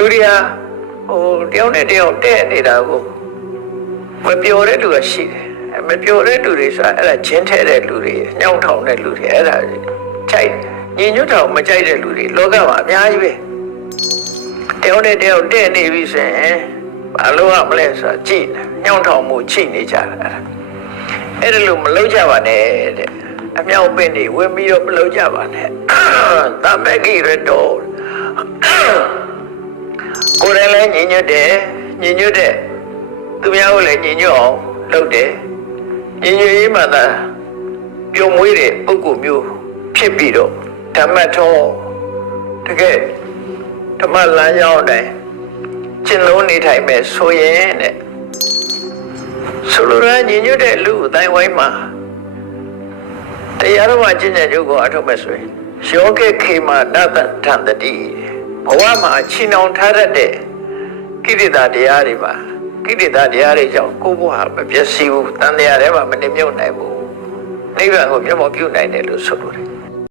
လူတွေကတယောက်နဲ့တယောက်တဲ့နေတာကိုမပြောတဲ့လူကရှိတယ်မပြောတဲ့လူတွေဆိုတာအဲ့ဒါဂျင်းထဲတဲ့လူတွေညှောင်းထောင်တဲ့လူတွေအဲ့ဒါကြိုက်ညီညွတ်ထောင်မကြိုက်တဲ့လူတွေလောကမှာအများကြီးပဲတယောက်နဲ့တယောက်တဲ့နေပြီဆိုရင်ဘာလို့ရမလဲဆိုတာကြည့်ညှောင်းထောင်မှုချိနေကြတာအဲ့ဒါလို့မလုပ်ကြပါနဲ့တဲ့အမြောက်ပင်တွေဝင်ပြီးတော့မလုပ်ကြပါနဲ့သမက်ကြီးရတော့ကိုယ်လည်းညီညွတ်တယ်ညီညွတ်တဲ့သူများကိုလည်းညီညွတ်အောင်လုပ်တယ်ညီညွတ်ရေးမှသာပြုံမွေးတဲ့ပုဂ္ဂိုလ်မျိုးဖြစ်ပြီးတော့ဓမ္မထောတကယ်ဓမ္မလမ်းကြောင်းတိုင်းကျင့်လုံးနေထိုင်မဲ့ဆိုရင်တဲ့ဆိုလိုတာညီညွတ်တဲ့လူအတိုင်းဝိုင်းမှာတရားတော်မှာကျင့်ကြံကြုတ်ကိုအထောက်မဲ့ဆိုရင်ယောဂခေမာနတ္တထံတတိဘဝမှာချီနှောင်ထားတဲ့ကိလေသာတရားတွေပါကိလေသာတရားတွေကြောင့်ကိုယ်ဘဝမပျက်စီးဘူးတန်တရားထဲမှာမနေမြုပ်နိုင်ဘူးနိဗ္ဗာန်ကိုမျက်မှောက်ပြုနိုင်တယ်လို့ဆိုလိုတယ်